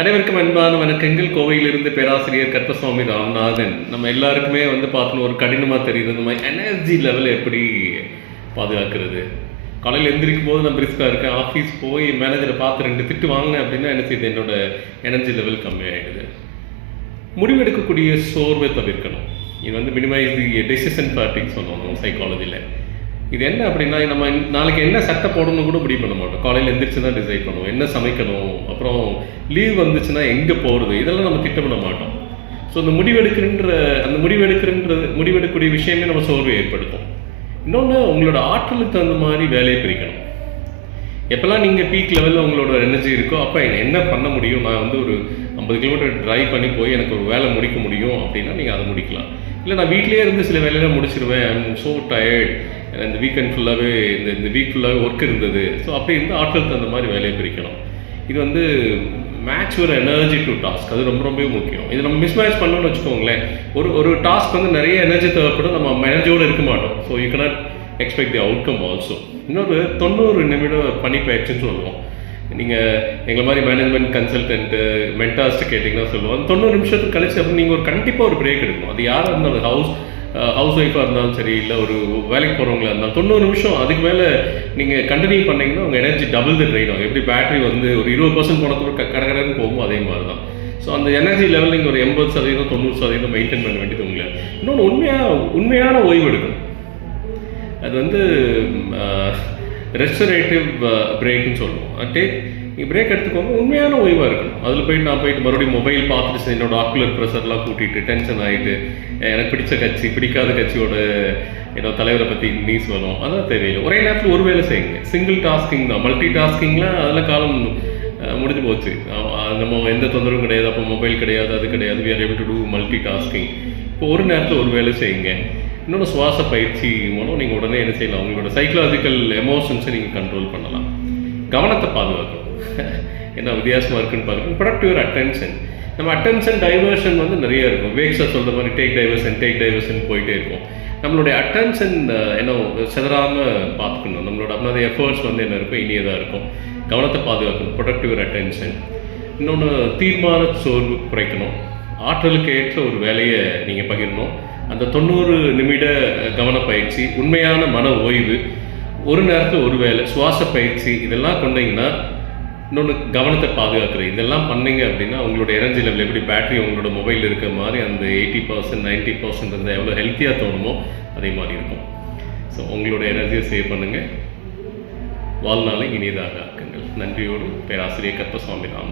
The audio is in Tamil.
அனைவருக்கும் அன்பான வணக்கங்கள். கோவையிலிருந்து பேராசிரியர் கற்பசுவாமி ராமநாதன். நம்ம எல்லாருக்குமே பார்க்கணும், ஒரு கடினமாக தெரியுது இந்த மாதிரி எனர்ஜி லெவல் எப்படி பாதுகாக்கிறது. காலையில் எந்திரிக்கும் போது நான் பிரிஸ்காக இருக்கேன், ஆஃபீஸ் போய் மேனேஜரை பார்த்து 2 திட்டு வாங்கினேன் அப்படின்னா என்ன செய்யுது, என்னோட எனர்ஜி லெவல் கம்மியாகிடுது. முடிவெடுக்கக்கூடிய சோர்வை தவிர்க்கணும். இது மினிமைஸ் தி டெசிஷன் ஃபேட்டிக் சொல்லுவோம் சைக்காலஜியில். இது என்ன அப்படின்னா, நம்ம நாளைக்கு என்ன சட்டை போடணும்னு கூட முடிவு பண்ண மாட்டோம். காலையில் எந்திரிச்சு தான் டிசைட் பண்ணுவோம், என்ன சமைக்கணும், அப்புறம் லீவ் வந்துச்சுன்னா எங்கே போகிறது, இதெல்லாம் நம்ம திட்டமிட மாட்டோம். ஸோ அந்த முடிவெடுக்கக்கூடிய விஷயமே நம்ம சோர்வை ஏற்படுத்தும். இன்னொன்று, உங்களோட ஆற்றலுக்கு தகுந்த மாதிரி வேலையை பிரிக்கணும். எப்போல்லாம் நீங்கள் பீக் லெவலில் உங்களோட எனர்ஜி இருக்கோ அப்போ என்ன பண்ண முடியும், நான் ஒரு 50 கிலோமீட்டர் ட்ரைவ் பண்ணி போய் எனக்கு ஒரு வேலை முடிக்க முடியும் அப்படின்னா நீங்கள் அதை முடிக்கலாம். இல்லை நான் வீட்டிலேயே இருந்து சில வேலையெல்லாம் முடிச்சிருவேன், ஐம் ஸோ டயர்ட், இந்த வீக்கெண்ட் ஃபுல்லாகவே இந்த வீக் ஃபுல்லாகவே ஒர்க் இருந்தது. ஸோ அப்படி இருந்து ஆட்களுக்கு அந்த மாதிரி வேலையை பிரிக்கணும். இது மேட்ச் ஒரு எனர்ஜி டு டாஸ்க், அது ரொம்ப ரொம்ப முக்கியம். இது நம்ம மிஸ்மேட்ச் பண்ணணும்னு வச்சுக்கோங்களேன். ஒரு டாஸ்க் நிறைய எனர்ஜி தேவைப்படும், நம்ம எனர்ஜியோடு இருக்க மாட்டோம். So you cannot expect the outcome also. இன்னொரு 90 நிமிட பணிப்பயிற்சின்னு சொல்லுவோம். நீங்கள் எங்களை மாதிரி மேனேஜ்மெண்ட் கன்சல்டன்ட்டு மென்டார்ஸ்ட்டு கேட்டிங்கன்னா சொல்லுவோம், 90 நிமிஷத்துக்கு கழிச்சு அப்படி நீங்கள் கண்டிப்பாக ஒரு பிரேக் எடுக்கணும். அது யாராக இருந்தாலும், ஹவுஸ் ஒய்ஃபாக இருந்தாலும் சரி, இல்லை ஒரு வேலைக்கு போகிறவங்களா இருந்தாலும் 90 நிமிஷம் அதுக்கு மேலே நீங்கள் கண்டினியூ பண்ணிங்கன்னா உங்கள் எனர்ஜி டபுள் த ட்ரெயின் ஆகும். எப்படி பேட்டரி ஒரு 20% போனதுக்கு கடகடன்னு போகும், அதே மாதிரி தான். ஸோ அந்த எனர்ஜி லெவல் நீங்கள் ஒரு 80%, 90% மெயின்டைன் பண்ண வேண்டியது உங்களுக்கு. இன்னொன்று, உண்மையான ஓய்வு எடுக்கணும். அது ரெஸ்டரேட்டிவ் பிரேக்குன்னு சொல்லுவோம். நீங்கள் பிரேக் எடுத்துக்கோங்க, உண்மையான ஓய்வாக இருக்கணும். அதில் நான் மறுபடியும் மொபைல் பார்த்துட்டு என்னோட ஆக்குலர் ப்ரெஷர்லாம் கூட்டிகிட்டு டென்ஷன் ஆகிட்டு எனக்கு பிடிச்ச கட்சி பிடிக்காத கட்சியோட தலைவரை பற்றி நியூஸ் வரும், அதெல்லாம் தேவையில்லை. ஒரே நேரத்தில் ஒரு வேலை செய்யுங்க. சிங்கிள் டாஸ்கிங் தான். மல்டி டாஸ்கிங்லாம் அதில் காலம் முடிஞ்சு போச்சு. நம்ம எந்த தொந்தரவும் கிடையாது, அப்போ மொபைல் கிடையாது, அது கிடையாது. We are able to do multitasking. இப்போ ஒரு நேரத்தில் ஒரு வேலை செய்யுங்க. இன்னொன்று, சுவாச பயிற்சி மூலம் நீங்கள் உடனே என்ன செய்யலாம், உங்களோட சைக்கலாஜிக்கல் எமோஷன்ஸை நீங்கள் கண்ட்ரோல் பண்ணலாம். கவனத்தை பாதுகாக்கணும். என்ன வித்தியாசமாக இருக்குன்னு பார்க்கணும். Productive attention. நம்ம அட்டென்ஷன் டைவர்ஷன் நிறைய இருக்கும். வேக்ஸாக சொல்கிற மாதிரி டேக் டைவர்ஷன் போயிட்டே இருக்கும். நம்மளுடைய அட்டென்ஷன் சிதறாமல் பார்த்துக்கணும். நம்மளோட அப்படி எஃபர்ட்ஸ் என்ன இருக்கும், இனியதாக இருக்கும். கவனத்தை பாதுகாக்கணும், ப்ரொடக்டிவ் அட்டென்ஷன். இன்னொன்று, தீர்மான சோர்வு குறைக்கணும். ஆற்றலுக்கு ஏற்ற ஒரு வேலையை நீங்கள் பகிரணும். அந்த 90 நிமிட கவனப்பயிற்சி, உண்மையான மன ஓய்வு, ஒரு நேரத்தில் ஒரு வேலை, சுவாச பயிற்சி, இதெல்லாம் கொண்டீங்கன்னா, இன்னொன்று கவனத்தை பாதுகாக்கிறது, இதெல்லாம் பண்ணீங்க அப்படின்னா உங்களோட எனர்ஜி லெவல் எப்படி பேட்டரி உங்களோட மொபைலில் இருக்கிற மாதிரி அந்த 80%, 90% இருந்தால் எவ்வளோ ஹெல்த்தியாக தோணுமோ அதே மாதிரி இருக்கும். ஸோ உங்களோட எனர்ஜியை சேவ் பண்ணுங்கள், வாழ்நாளை இனியதாக ஆக்குங்கள். நன்றியோடு பேராசிரியர் கற்பசுவாமி ராமநாதன்.